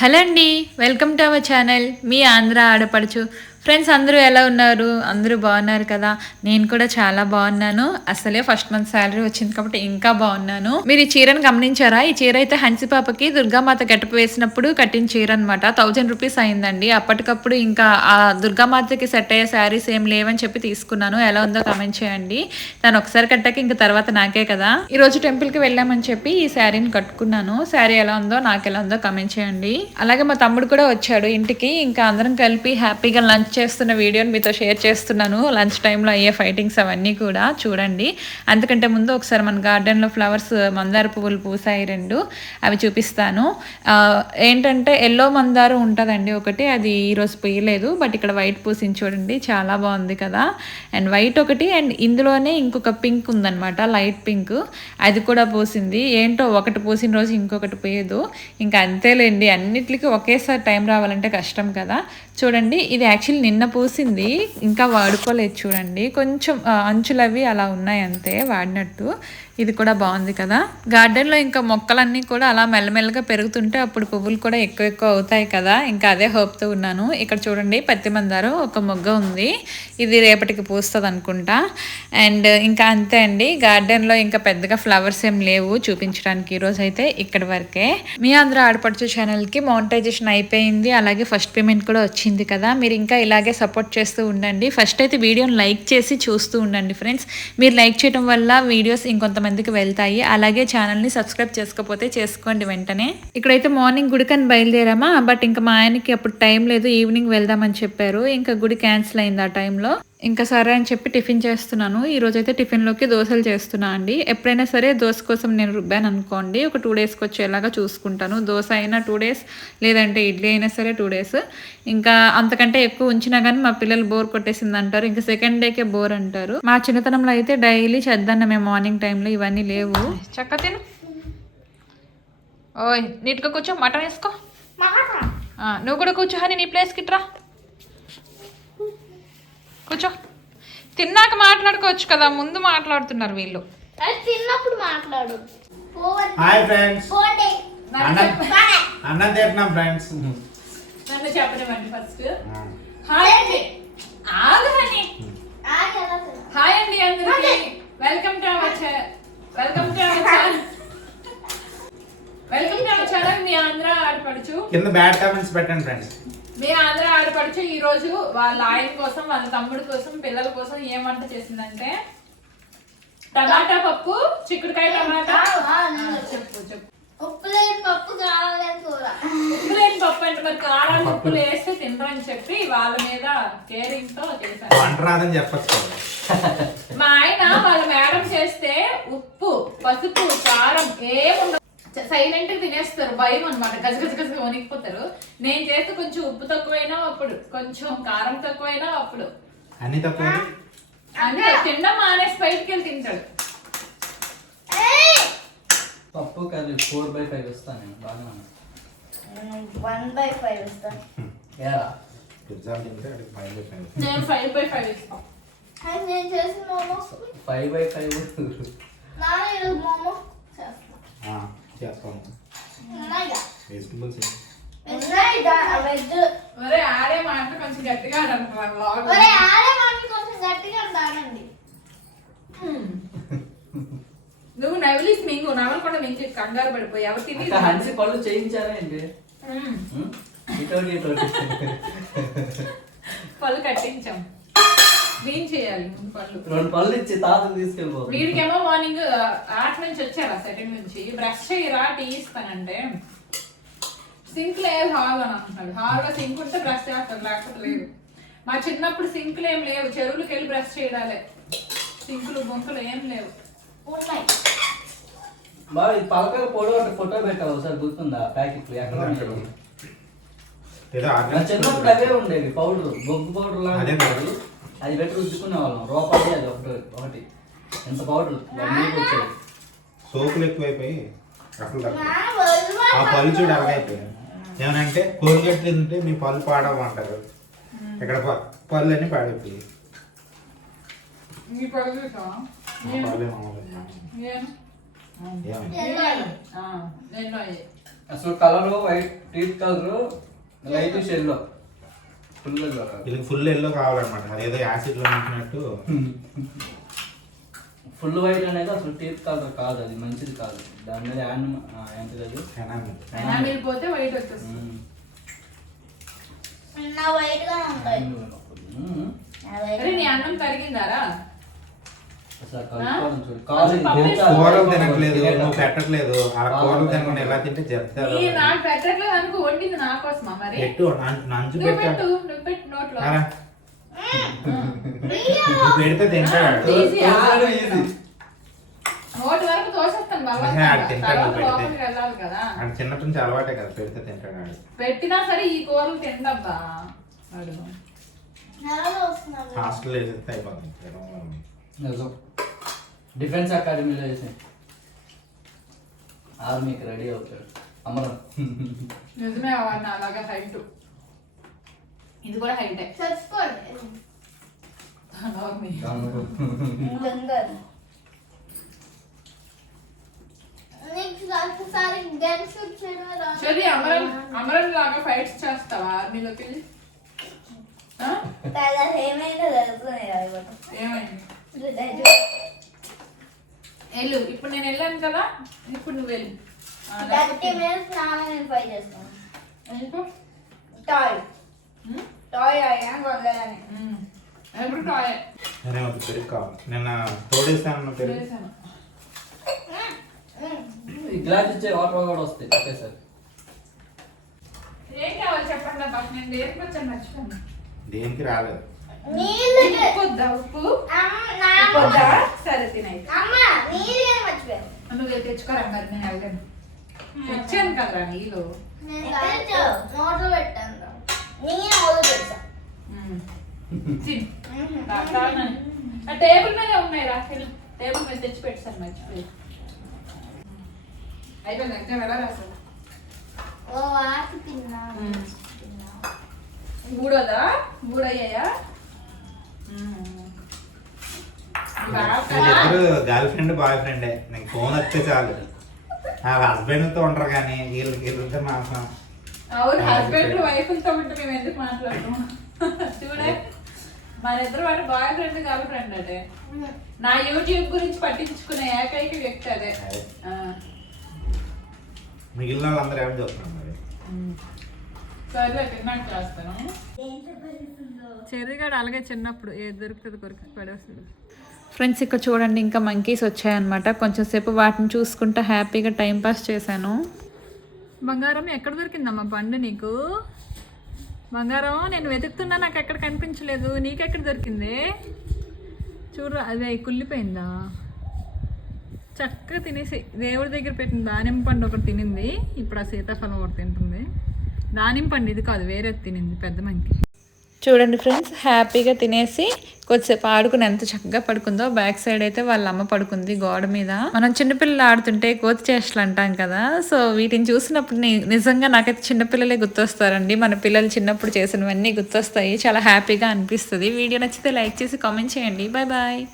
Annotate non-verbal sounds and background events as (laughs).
Hello అండి welcome to our channel. మీ ఆంధ్ర ఆడపడుచు ఫ్రెండ్స్ అందరూ ఎలా ఉన్నారు? అందరూ బాగున్నారు కదా? నేను కూడా చాలా బాగున్నాను. అసలే ఫస్ట్ మంత్ శాలరీ వచ్చింది కాబట్టి ఇంకా బాగున్నాను. మీరు ఈ చీరను గమనించారా? ఈ చీర అయితే హన్సి పాపకి దుర్గామాత గెటప్ వేసినప్పుడు కట్టిన చీర అనమాట థౌజండ్ రూపీస్ అయిందండి. అప్పటికప్పుడు ఇంకా ఆ దుర్గామాతకి సెట్ అయ్యే శారీస్ ఏం లేవని చెప్పి తీసుకున్నాను. ఎలా ఉందో కమెంట్ చేయండి. తను ఒకసారి కట్టాక ఇంకా తర్వాత నాకే కదా. ఈ రోజు టెంపుల్కి వెళ్ళామని చెప్పి ఈ శారీని కట్టుకున్నాను. శారీ ఎలా ఉందో నాకు ఎలా ఉందో కమెంట్ చేయండి. అలాగే మా తమ్ముడు కూడా వచ్చాడు ఇంటికి. ఇంకా అందరం కలిపి హ్యాపీగా లంచ్ చేస్తున్న వీడియోని మీతో షేర్ చేస్తున్నాను. లంచ్ టైంలో అయ్యే ఫైటింగ్స్ అవన్నీ కూడా చూడండి. అంతకంటే ముందు ఒకసారి మన గార్డెన్లో ఫ్లవర్స్ మందార పువ్వులు పూసాయి రెండు. అవి చూపిస్తాను. ఏంటంటే ఎల్లో మందారం ఉంటుందండి ఒకటి. అది ఈరోజు పూయలేదు బట్ ఇక్కడ వైట్ పూసింది చూడండి. చాలా బాగుంది కదా. అండ్ వైట్ ఒకటి అండ్ ఇందులోనే ఇంకొక పింక్ ఉందన్నమాట లైట్ పింక్. అది కూడా పూసింది. ఏంటో ఒకటి పూసిన రోజు ఇంకొకటి పోయదు. ఇంకా అంతేలేండి. అన్నిటికీ ఒకేసారి టైం రావాలంటే కష్టం కదా. చూడండి. ఇది యాక్చువల్లీ నిన్న పూసింది ఇంకా వాడుకోలేదు చూడండి. కొంచెం అంచులవి అంచులు అవి అలా ఉన్నాయి అంతే వాడినట్టు. ఇది కూడా బాగుంది కదా. గార్డెన్లో ఇంకా మొక్కలన్నీ కూడా అలా మెల్లమెల్లగా పెరుగుతుంటే అప్పుడు పువ్వులు కూడా ఎక్కువ ఎక్కువ అవుతాయి కదా. ఇంకా అదే హోప్తో ఉన్నాను. ఇక్కడ చూడండి పత్తి మందారం ఒక మొగ్గ ఉంది. ఇది రేపటికి పూస్తుంది అనుకుంటా. అండ్ ఇంకా అంతే అండి. గార్డెన్లో ఇంకా పెద్దగా ఫ్లవర్స్ ఏం లేవు చూపించడానికి ఈరోజు అయితే ఇక్కడి వరకే. మీ ఆంధ్ర ఆడపడుచు ఛానల్కి మౌంటైజేషన్ అయిపోయింది. అలాగే ఫస్ట్ పేమెంట్ కూడా వచ్చింది కదా. మీరు ఇంకా ఇలా ఇలాగే సపోర్ట్ చేస్తూ ఉండండి. ఫస్ట్ అయితే వీడియోని లైక్ చేసి చూస్తూ ఉండండి ఫ్రెండ్స్ మీరు లైక్ చేయడం వల్ల వీడియోస్ ఇంకొంతమందికి వెళ్తాయి. అలాగే ఛానల్ని సబ్స్క్రైబ్ చేసుకోకపోతే చేసుకోండి వెంటనే. ఇక్కడైతే మార్నింగ్ గుడికని బయలుదేరామా? బట్ ఇంకా మా ఆయనకి అప్పుడు టైం లేదు. ఈవినింగ్ వెళ్దామని చెప్పారు. ఇంకా గుడి క్యాన్సిల్ అయింది ఆ టైంలో ఇంకా సరే అని చెప్పి టిఫిన్ చేస్తున్నాను. ఈ రోజు అయితే టిఫిన్లోకి దోశలు చేస్తున్నా అండి. ఎప్పుడైనా సరే దోశ కోసం నేను రుబ్బాను అనుకోండి. ఒక టూ డేస్కి వచ్చేలాగా చూసుకుంటాను. దోశ అయినా టూ డేస్ లేదంటే ఇడ్లీ అయినా సరే టూ డేస్. ఇంకా అంతకంటే ఎక్కువ ఉంచినా కానీ మా పిల్లలు బోర్ కొట్టేసింది అంటారు. ఇంకా సెకండ్ డేకే బోర్ అంటారు. మా చిన్నతనంలో అయితే డైలీ చేద్దాం మేము మార్నింగ్ టైంలో ఇవన్నీ లేవు. చక్క తిను. ఓయ్ నీట్గా కూర్చో. మటన్ వేసుకో. నువ్వు కూడా కూర్చో అని నీ ప్లేస్కి ఇట్రా. కూర్చో. తిన్నాక మాట్లాడుకోవచ్చు కదా ముందు మాట్లాడుతున్నారు వీళ్ళు. తిన్నప్పుడు మాట్లాడు. హాయ్ ఫ్రెండ్స్ అన్నం తింటున్నాం ఫ్రెండ్స్ నన్ను చెప్పనివ్వండి ఫస్ట్ హాయ్ అండి. ఆగమని హాయ్ అండి అందరికి welcome to our welcome to our channel welcome to our channel మీ ఆంధ్ర ఆడపడుచు. కింద బ్యాడ్ కామెంట్స్ పెట్టండి ఫ్రెండ్స్ మీ ఆంధ్ర ఆడపడుచు ఈ రోజు వాళ్ళ ఆయన కోసం వాళ్ళ తమ్ముడు కోసం పిల్లల కోసం ఏం వంట చేసిందంటే టమాటా పప్పు చిక్కుడుకాయ టమాటా. చెప్పు చెప్పు. ఉప్పు లేని పప్పు కావాలి కూర. ఉప్పు లేని పప్పు అంటే మరి కారాలు ఉప్పులు వేస్తే తినరని చెప్పి వాళ్ళ మీద కేరింగ్తో రాదని చెప్పచ్చు మా ఆయన వాళ్ళ మేడం చేస్తే ఉప్పు పసుపు కారం ఏముండదు సైలెంట్గా తినేస్తారు. భయం అనమాట గజ గజ గజ వణికిపోతారు. నేను చేస్తే కొంచెం ఉప్పు తక్కువైనా అప్పుడు. కొంచెం కారం తక్కువైనా అప్పుడు. అన్ని తక్కువ అంటే తినడం మానేసి బయటికి వెళ్ళి తింటాడు. పప్పు కర్రీ ఫోర్ బై ఫైవ్ ఇస్తాను నేను. ఉన్నా వన్ బై ఫైవ్ అయిపోయింది. నేను ఫైవ్ బై ఫైవ్ నేను చేసిన మోమోస్. Five by five. నాన్న ఈరోజు మోమోస్ చేస్తా ఒరే ఆడే మాట కొంచెం గట్టిగా. ఒరే ఆడే కొంచెం నువ్వు నవలీస్ మింగు నవలు కూడా మించి కంగారు పడిపోయి ఎవరు తిని హన్సి పళ్ళు చేయించారా ఏంటి? మ్మ్. ఉం? ఇటోటి ఇటోటి పళ్ళు కట్టించాం. చేయాలి ముందు పళ్ళు. రెండు పళ్ళు ఇచ్చి తాతకు తీసుకెళ్ళిపో వీడికేమో మార్నింగ్ ఆట నుంచి వచ్చారా సెకండ్ నుంచి? బ్రష్ చేయరా టీ ఇస్తానంటే? సింక్ లేదు హాల్ అని అంటున్నాడు. హాల్లో సింక్ ఉంటే బ్రష్ చేస్తాడు లేకపోతే లేదు. మా చిన్నప్పుడు సింకులు ఏం లేవు. చెరువులకు వెళ్ళి బ్రష్ చేయడాలే. సింకులు బొంకులు ఏం లేవు. ఉన్నాయి బాబు ఇది పలకలు పొడి ఒకటి ఫోటో పెట్టావు ఒకసారి గుర్తుందా? ప్యాకెట్లు ఎక్కడ ఉండేవి చిన్నప్పుడు అవే ఉండేవి పౌడర్ బొగ్గు పౌడర్ అదే లాంటి. అది పెట్టి రుద్దుకునే వాళ్ళం. రూపాయి అది ఒకటి ఒకటి. ఎంత పౌడర్? అన్నీ వచ్చేది. సోపులు ఎక్కువైపోయి అసలు ఆ పళ్ళు చూడు అలాగైపోయాయి ఏమనంటే కోల్గేట్ తింటే మీ పళ్ళు పాడవంటారు. ఇక్కడ ప- పళ్ళు అన్ని పాడైపోయి అసలు colour white teeth colour light షెల్లో full వీళ్ళకి ఫుల్ ఎల్లో కావాలన్నమాట. అదేదో యాసిడ్లో ఉంచినట్టు. ఫుల్ వైట్ అనేది అసలు టీత్ కలర్ కాదు అది మంచిది కాదు. దాని మీద యాన్ ఏంటిది ఎనామిల్. పోతే వైట్ వచ్చేస్తుంది. వైట్గా ఉంటాయి. అరే నీ అన్నం కరిగిందారా అసలు కలుపుకోవడం చూడు. కాదు, ఇది పప్పు ఎంత కూరలు తినట్లేదు. నువ్వు పెట్టట్లేదు. ఆ కూరలు తినకుండా ఎలా తింటే చెప్తారు ఈ నాకు పెట్టట్లేదు అనుకో వండింది నా కోసమా మరి. పెట్టు నంచు నువ్వు నోట్లో. పెడితే తింటాడు. నోటి వరకు తోసేస్తాను వెళ్ళాలి కదా. చిన్నప్పటి నుంచి అలవాటే కదా పెడితే తింటాడు ఆడు. పెట్టినా సరే ఈ కూరలు వస్తున్నారు హాస్టల్ వేసేస్తే అయిపోతుంది నిజం. డిఫెన్స్ అకాడమీలో వేసి. ఆర్మీకి రెడీ అవుతాడు. అమరం. నిజమే వాడిని అలాగా హైట్. ఇది కూడా హైటే. చచ్చిపోండి సరే అమరన్ అమరన్ లాగా ఫైట్స్ చేస్తావా ఆర్మీలోకి వెళ్ళి? ఏమైందో ఏమైంది? వెళ్ళు. ఇప్పుడు నేను వెళ్ళాను కదా ఇప్పుడు నువ్వు వెళ్ళు. థర్టీ మినిట్స్ నాన్న నేను ఫైట్ చేస్తాను? టాయ్. టాయ్ అయినా కొనలేదని ఉమ్. ఎప్పుడు టాయ్? నేనే ఒక పెరుగు కావాలి. నిన్న తోడేస్తాను పెరుగు. చేశాను ఈ గ్లాస్ ఇచ్చే వాటర్ కూడా వస్తాయి. ఒకేసారి ఏం కావాలి చెప్పండి అబ్బా? నేను దేనికి వచ్చాను మర్చిపోయాను? దేనికి రాలేదు. నీళ్ళు ఉప్పు? వద్దా ఉప్పు అమ్మ ఉప్పు వద్దా నా- సరే తినై అమ్మ నీళ్ళు మర్చిపోయాను నువ్వు తెచ్చుకోరా మరి? నేను వెళ్ళాను తెచ్చాను కదరా నీళ్ళు. నోట్లో పెట్టాను నేను మొదలు పెట్టా. టేబుల్ మీద ఉన్నాయి రా. టేబుల్ మీద తెచ్చి పెట్టాను మర్చిపోయి అయిపోయింది? రాసావు? ఓ. తిన్నా. మూడోదా? మూడయ్యాయా? వీళ్ళిద్దరు గర్ల్ ఫ్రెండ్ బాయ్ ఫ్రెండే నీకు ఫోన్ వస్తే చాలు. వాళ్ళ హస్బెండ్తో ఉండరు కానీ వీళ్ళకి వీళ్ళిద్దరు అవును హస్బెండ్ వైఫ్తో ఉంటే మేము ఎందుకు మాట్లాడతాం? (laughs) చూడే మన ఇద్దరు వాడి బాయ్ ఫ్రెండ్ గర్ల్ ఫ్రెండ్ అదే. నా యూట్యూబ్ గురించి పట్టించుకునే ఏకైక వ్యక్తి అదే. మిగిలిన వాళ్ళందరూ ఏం చూస్తున్నారు మరి? సరే తిన్నాక చేస్తాను. చెర్రీగాడు అలాగే చిన్నప్పుడు ఏది దొరుకుతుంది కొరికి పడేస్తాడు ఫ్రెండ్స్ ఇక్కడ చూడండి ఇంకా మంకీస్ వచ్చాయన్నమాట. కొంచెం సేపు వాటిని చూసుకుంటా హ్యాపీగా టైం పాస్ చేశాను. బంగారం ఎక్కడ దొరికిందమ్మా బండి నీకు? బంగారం నేను వెతుకుతున్నా నాకు ఎక్కడ కనిపించలేదు. నీకెక్కడ దొరికింది? చూడు అదే కుళ్ళిపోయిందా? చక్కగా తినేసి దేవుడి దగ్గర పెట్టిన దానిమ్మ పండు ఒకటి తినింది. ఇప్పుడు ఆ సీతాఫలం ఒకటి తింటుంది. దానిమ్మ పండు ఇది కాదు వేరే తినింది పెద్ద మంకి చూడండి ఫ్రెండ్స్ హ్యాపీగా తినేసి కొద్దిసేపు ఆడుకుని ఎంత చక్కగా పడుకుందో బ్యాక్ సైడ్ అయితే వాళ్ళ అమ్మ పడుకుంది గోడ మీద. మనం చిన్నపిల్లలు ఆడుతుంటే కోతి చేష్టలు అంటాం కదా సో వీటిని చూసినప్పుడు నిజంగా నాకైతే చిన్నపిల్లలే గుర్తొస్తారండి. మన పిల్లలు చిన్నప్పుడు చేసినవన్నీ గుర్తొస్తాయి. చాలా హ్యాపీగా అనిపిస్తుంది. వీడియో నచ్చితే లైక్ చేసి కామెంట్ చేయండి. Bye bye.